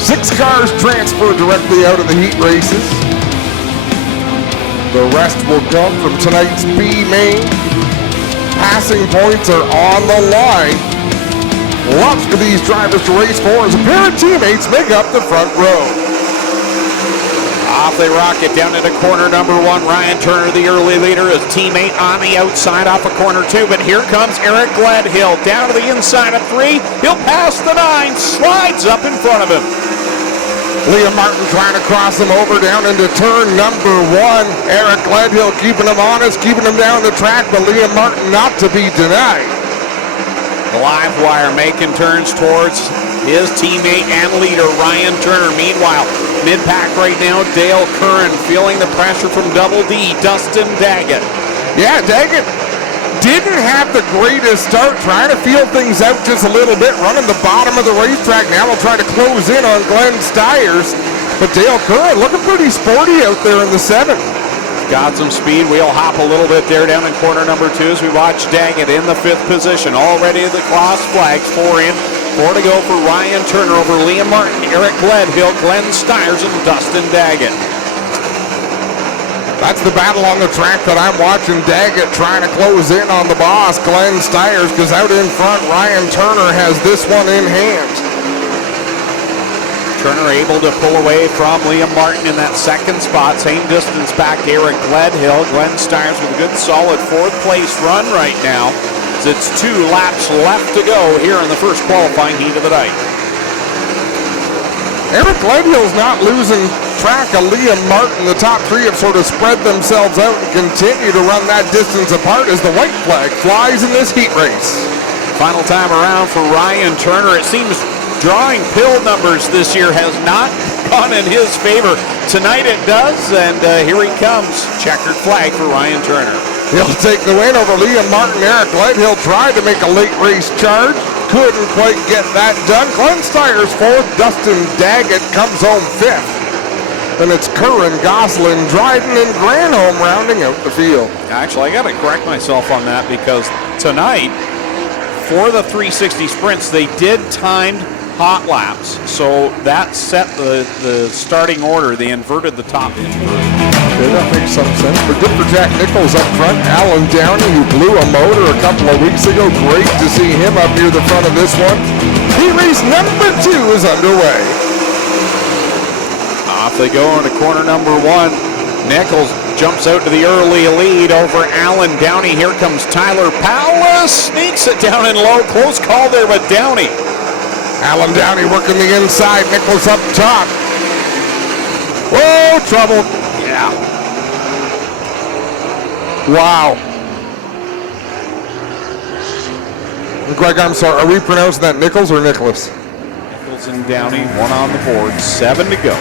6 cars transferred directly out of the heat races. The rest will come from tonight's B main. Passing points are on the line. Lots for these drivers to race for as a pair of teammates make up the front row. Off they rocket down into corner number 1. Ryan Turner, the early leader, his teammate on the outside off of corner 2. But here comes Eric Gledhill down to the inside of 3. He'll pass the 9, slides up in front of him. Liam Martin trying to cross him over down into turn number 1. Eric Gledhill keeping him honest, keeping him down the track, but Liam Martin not to be denied. The live wire making turns towards his teammate and leader, Ryan Turner. Meanwhile, mid-pack right now, Dale Curran feeling the pressure from Double D, Dustin Daggett. Yeah, Daggett didn't have the greatest start, trying to feel things out just a little bit, running the bottom of the racetrack. Now we'll try to close in on Glenn Stiers, but Dale Curran looking pretty sporty out there in the 7. Got some speed. We'll hop a little bit there down in corner number 2 as we watch Daggett in the 5th position. Already the cross flags, 4 in, 4 to go for Ryan Turner over Liam Martin, Eric Gledhill, Glenn Stiers, and Dustin Daggett. That's the battle on the track that I'm watching. Daggett trying to close in on the boss, Glenn Stiers, because out in front, Ryan Turner has this one in hand. Turner able to pull away from Liam Martin in that 2nd spot. Same distance back to Eric Gledhill. Glenn Stiers with a good solid 4th place run right now. It's 2 laps left to go here in the first qualifying heat of the night. Eric Gledhill's not losing track of Liam Martin. The top 3 have sort of spread themselves out and continue to run that distance apart as the white flag flies in this heat race. Final time around for Ryan Turner. It seems drawing pill numbers this year has not gone in his favor. Tonight it does, and here he comes. Checkered flag for Ryan Turner. He'll take the win over Liam Martin. Eric Gledhill tried to make a late race charge. Couldn't quite get that done. Glenn Stiers 4th. Dustin Daggett comes home 5th. Then it's Curran, Gosselin, Dryden, and Granholm rounding out the field. Actually, I got to correct myself on that because tonight, for the 360 sprints, they did timed hot laps. So that set the starting order. They inverted the top end. Okay, that makes some sense. But good for Jack Nichols up front. Alan Downey, who blew a motor a couple of weeks ago. Great to see him up near the front of this one. Heat race number 2 is underway. Off they go into corner number 1. Nichols jumps out to the early lead over Alan Downey. Here comes Tyler Powell. Sneaks it down in low. Close call there with Downey. Alan Downey working the inside. Nichols up top. Whoa, trouble. Yeah. Wow. Greg, I'm sorry. Are we pronouncing that Nichols or Nicholas? Nichols and Downey, 1 on the board. 7 to go.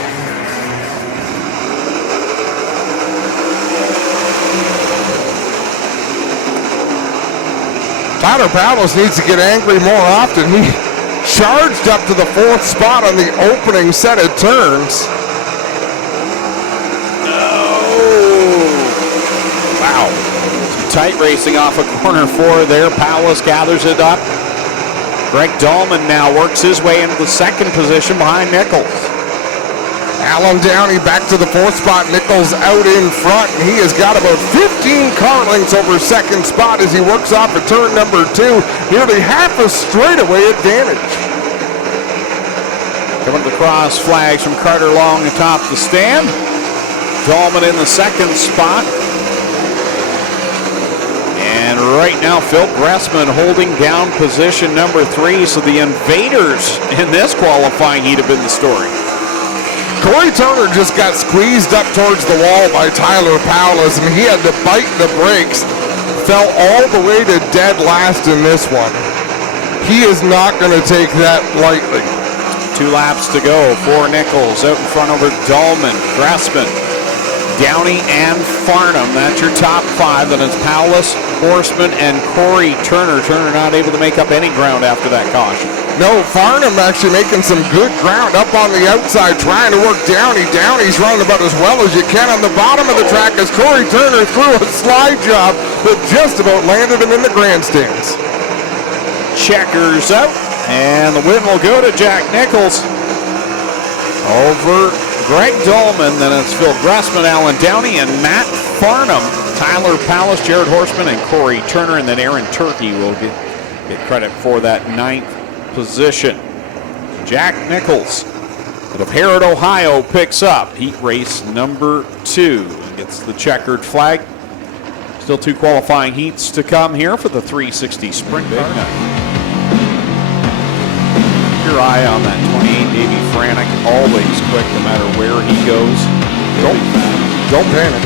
Tyler Pavlos needs to get angry more often. He charged up to the 4th spot on the opening set of turns. Tight racing off of corner 4 there. Powell gathers it up. Greg Dahlman now works his way into the 2nd position behind Nichols. Alan Downey back to the 4th spot. Nichols out in front, and he has got about 15 car lengths over 2nd spot as he works off of turn number 2. Nearly half a straightaway advantage. Coming to the cross flags from Carter Long atop the stand. Dahlman in the 2nd spot. And right now, Phil Gressman holding down position number 3. So the invaders in this qualifying heat have been the story. Corey Turner just got squeezed up towards the wall by Tyler Powles, and he had to bite the brakes. Fell all the way to dead last in this one. He is not going to take that lightly. 2 laps to go for Nichols. Out in front over Dahlman, Gressman, Downey, and Farnham. That's your top 5. Then it's Powles, Horseman, and Corey Turner. Turner not able to make up any ground after that caution. No, Farnham actually making some good ground up on the outside, trying to work Downey. Downey's running about as well as you can on the bottom of the track as Corey Turner threw a slide job that just about landed him in the grandstands. Checkers out, and the win will go to Jack Nichols. over Greg Dolman. Then it's Phil Gressman, Alan Downey, and Matt Farnham. Tyler Pallas, Jared Horseman, and Corey Turner. And then Aaron Turkey will get credit for that 9th position. Jack Nichols out of Harrod, Ohio, picks up heat race number 2 and gets the checkered flag. Still 2 qualifying heats to come here for the 360 sprint car. Keep your eye on that 28 Davey Franek, always quick no matter where he goes. Don't panic.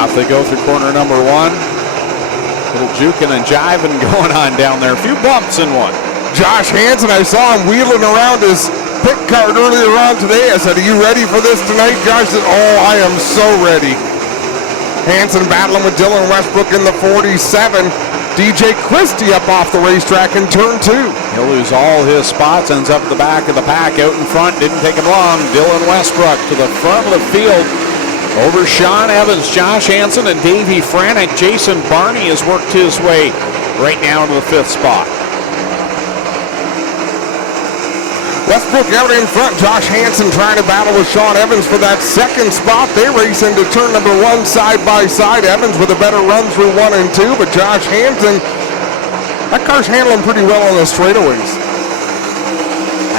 Off they go through corner number 1. Little juking and jiving going on down there. A few bumps in one. Josh Hansen, I saw him wheeling around his pick card earlier on today. I said, are you ready for this tonight? Josh said, oh, I am so ready. Hansen battling with Dylan Westbrook in the 47. DJ Christie up off the racetrack in turn 2. He'll lose all his spots, ends up at the back of the pack. Out in front, didn't take him long. Dylan Westbrook to the front of the field. Over Sean Evans, Josh Hansen, and Davey Franek. Jason Barney has worked his way right now to the 5th spot. Westbrook out in front. Josh Hansen trying to battle with Sean Evans for that 2nd spot. They race into turn number 1 side by side. Evans with a better run through 1 and 2, but Josh Hansen, that car's handling pretty well on the straightaways.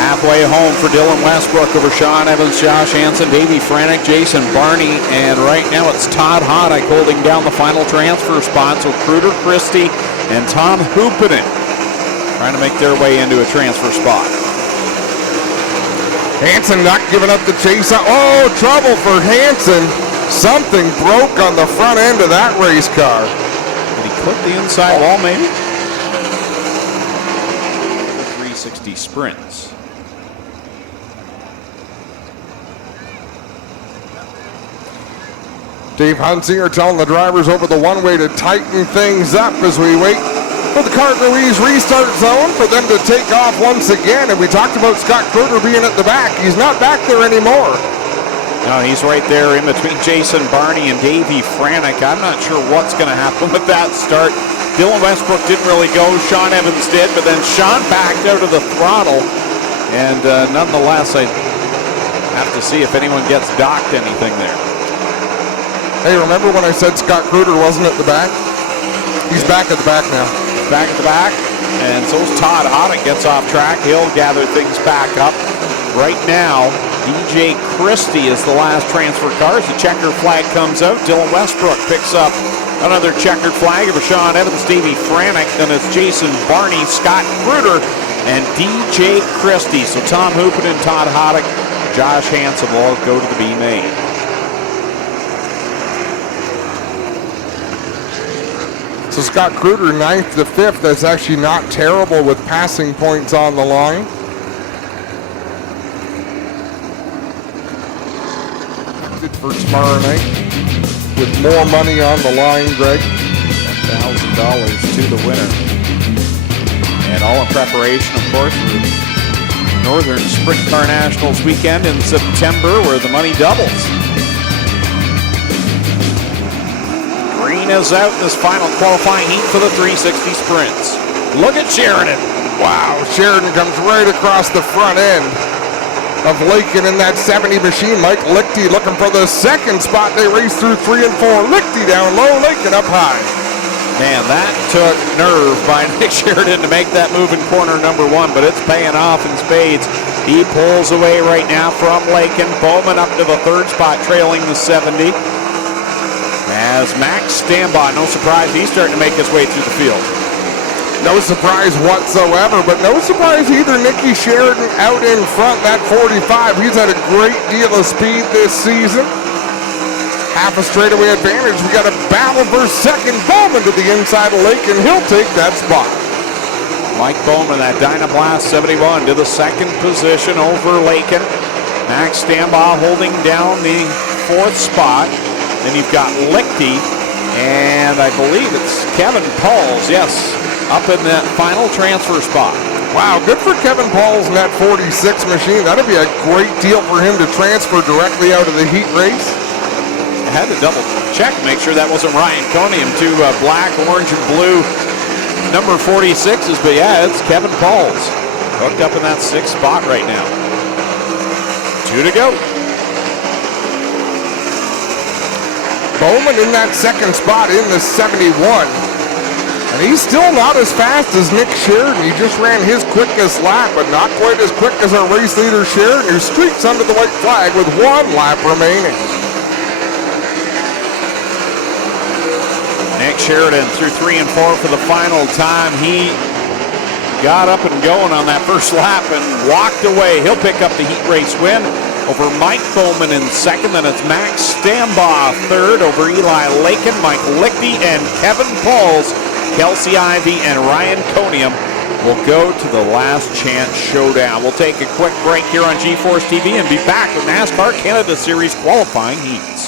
Halfway home for Dylan Westbrook over Sean Evans, Josh Hansen, Davey Franek, Jason Barney, and right now it's Todd Hoddick holding down the final transfer spot. So Kruder, Christie, and Tom Hoopinen trying to make their way into a transfer spot. Hansen not giving up the chase. Oh, trouble for Hansen. Something broke on the front end of that race car. Did he clip the inside wall maybe? 360 sprints. Dave Hunsinger telling the drivers over the one-way to tighten things up as we wait for the Carton Louise restart zone for them to take off once again. And we talked about Scott Kruger being at the back. He's not back there anymore. No, he's right there in between Jason Barney and Davey Franek. I'm not sure what's going to happen with that start. Dylan Westbrook didn't really go. Sean Evans did, but then Sean backed out of the throttle. And nonetheless, I have to see if anyone gets docked anything there. Hey, remember when I said Scott Kruger wasn't at the back? He's back at the back now. Back at the back, and so is Todd Hoddick. Gets off track. He'll gather things back up. Right now, DJ Christie is the last transfer car. As the checkered flag comes out, Dylan Westbrook picks up another checkered flag over Sean Evans, Davey Franek. Then it's Jason Barney, Scott Kruger, and DJ Christie. So Tom Hoopin and Todd Hoddick, Josh Hansen will all go to the B main. So Scott Kruger 9th to 5th. That's actually not terrible with passing points on the line. For tomorrow night with more money on the line, Greg. $10,000 to the winner. And all in preparation, of course, for the Northern Sprint Car Nationals weekend in September where the money doubles. Green is out in this final qualifying heat for the 360 sprints. Look at Sheridan. Wow, Sheridan comes right across the front end of Lakin in that 70 machine. Mike Lichty looking for the 2nd spot. They race through 3 and 4. Lichty down low, Lakin up high. Man, that took nerve by Nick Sheridan to make that move in corner number 1, but it's paying off in spades. He pulls away right now from Lakin. Bowman up to the 3rd spot, trailing the 70. As Max Stambaugh, no surprise, he's starting to make his way through the field. No surprise whatsoever, but no surprise either. Nicky Sheridan out in front, that 45. He's had a great deal of speed this season. Half a straightaway advantage. We got a battle for 2nd. Bowman to the inside of Lake, and he'll take that spot. Mike Bowman, that Dynablast 71 to the 2nd position over Lakin. Max Stambaugh holding down the 4th spot. Then you've got Lichty, and I believe it's Kevin Pauls, yes, up in that final transfer spot. Wow, good for Kevin Pauls in that 46 machine. That'd be a great deal for him to transfer directly out of the heat race. had to double check, make sure that wasn't Ryan Conium. Two black, orange, and blue number 46s, but yeah, it's Kevin Pauls hooked up in that 6th spot right now. 2 to go. Bowman in that 2nd spot in the 71. And he's still not as fast as Nick Sheridan. He just ran his quickest lap, but not quite as quick as our race leader Sheridan, who streaks under the white flag with 1 lap remaining. Nick Sheridan through 3 and 4 for the final time. He got up and going on that first lap and walked away. He'll pick up the heat race win over Mike Bowman in 2nd. Then it's Max Stambaugh 3rd over Eli Lakin, Mike Lichty, and Kevin Pauls. Kelsey Ivey and Ryan Conium will go to the last chance showdown. We'll take a quick break here on G-Force TV and be back with NASCAR Canada Series qualifying heats.